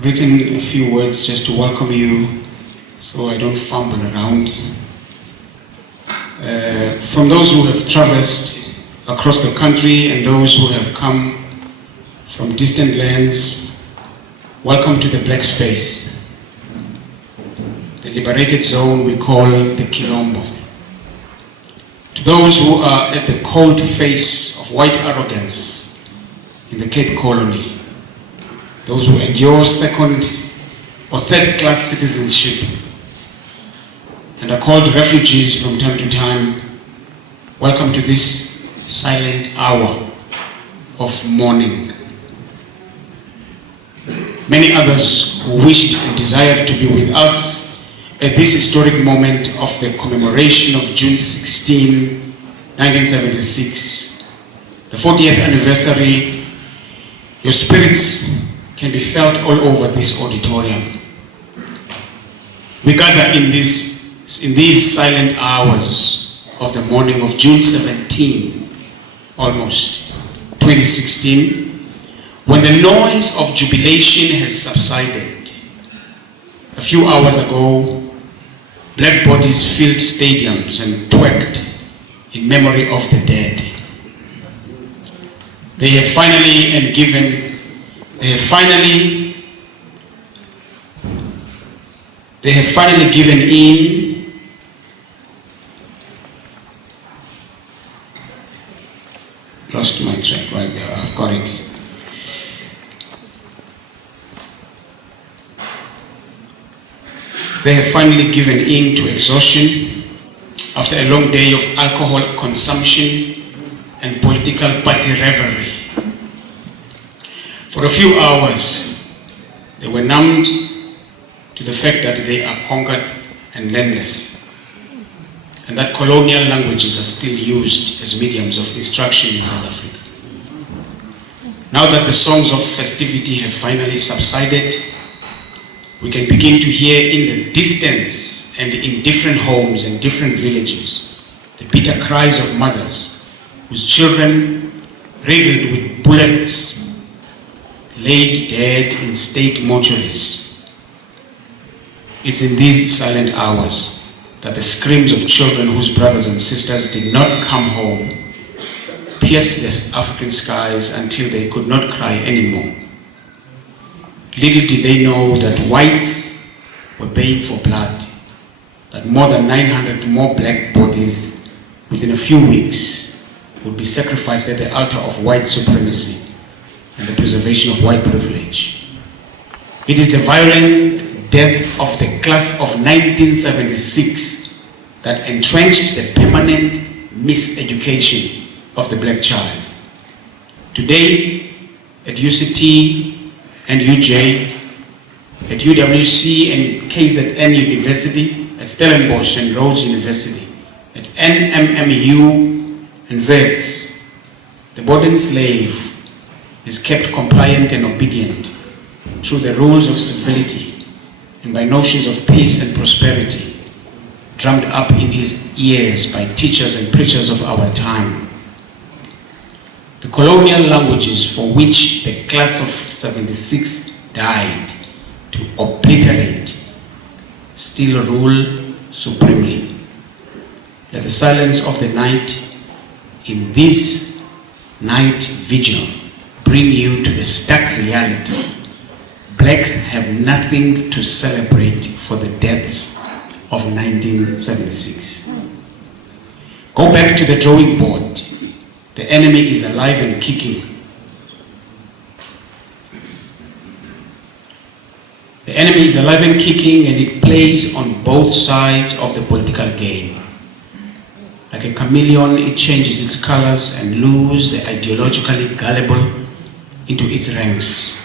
written a few words just to welcome you so I don't fumble around. From those who have traversed across the country and those who have come from distant lands, welcome to the black space, the liberated zone we call the Kilombo. To those who are at the cold face of white arrogance in the Cape Colony, those who endure second or third class citizenship and are called refugees from time to time, welcome to this silent hour of mourning. Many others who wished and desired to be with us at this historic moment of the commemoration of June 16, 1976, the 40th anniversary, your spirits can be felt all over this auditorium. We gather in these silent hours of the morning of June 17, almost, 2016, when the noise of jubilation has subsided. A few hours ago, black bodies filled stadiums and twerked in memory of the dead. They have finally given in lost my track right there, I've got it. They have finally given in to exhaustion after a long day of alcohol consumption and political party revelry. For a few hours, they were numbed to the fact that they are conquered and landless, and that colonial languages are still used as mediums of instruction in South Africa. Now that the songs of festivity have finally subsided, we can begin to hear in the distance and in different homes and different villages the bitter cries of mothers whose children, riddled with bullets, laid dead in state mortuaries. It's in these silent hours that the screams of children whose brothers and sisters did not come home pierced the African skies until they could not cry anymore. Little did they know that whites were paying for blood, that more than 900 more black bodies within a few weeks would be sacrificed at the altar of white supremacy and the preservation of white privilege. It is the violent death of the class of 1976 that entrenched the permanent miseducation of the black child. Today, at UCT and UJ, at UWC and KZN University, at Stellenbosch and Rhodes University, at NMMU and Wits, the modern slave is kept compliant and obedient through the rules of civility and by notions of peace and prosperity, drummed up in his ears by teachers and preachers of our time. The colonial languages for which the class of 76 died to obliterate still rule supremely. Let the silence of the night in this night vigil bring you to the stark reality. Blacks have nothing to celebrate for the deaths of 1976. Go back to the drawing board. The enemy is alive and kicking. The enemy is alive and kicking, and it plays on both sides of the political game. Like a chameleon, it changes its colors and lures the ideologically gullible into its ranks.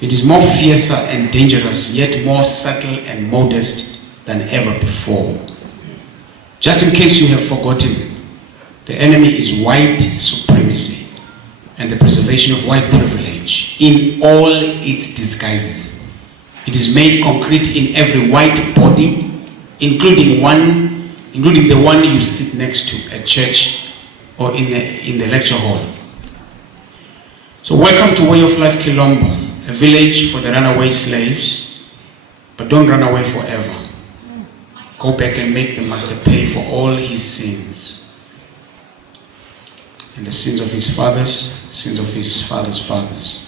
It is more fiercer and dangerous, yet more subtle and modest than ever before. Just in case you have forgotten, the enemy is white supremacy and the preservation of white privilege in all its disguises. It is made concrete in every white body, including the one you sit next to at church or in the lecture hall. So welcome to Way of Life Kilombo, a village for the runaway slaves, but don't run away forever. Go back and make the master pay for all his sins, and the sins of his fathers, sins of his fathers' fathers.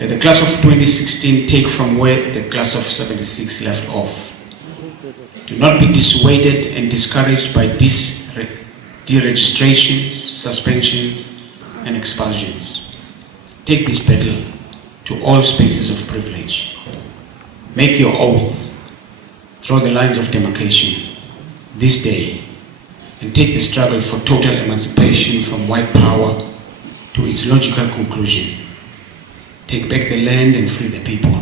Let the class of 2016 take from where the class of 76 left off. Do not be dissuaded and discouraged by deregistrations, suspensions, and expulsions. Take this battle to all spaces of privilege. Make your oath. Draw the lines of demarcation this day and take the struggle for total emancipation from white power to its logical conclusion. Take back the land and free the people.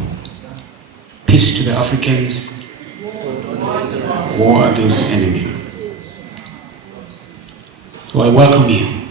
Peace to the Africans. War against the enemy. So I welcome you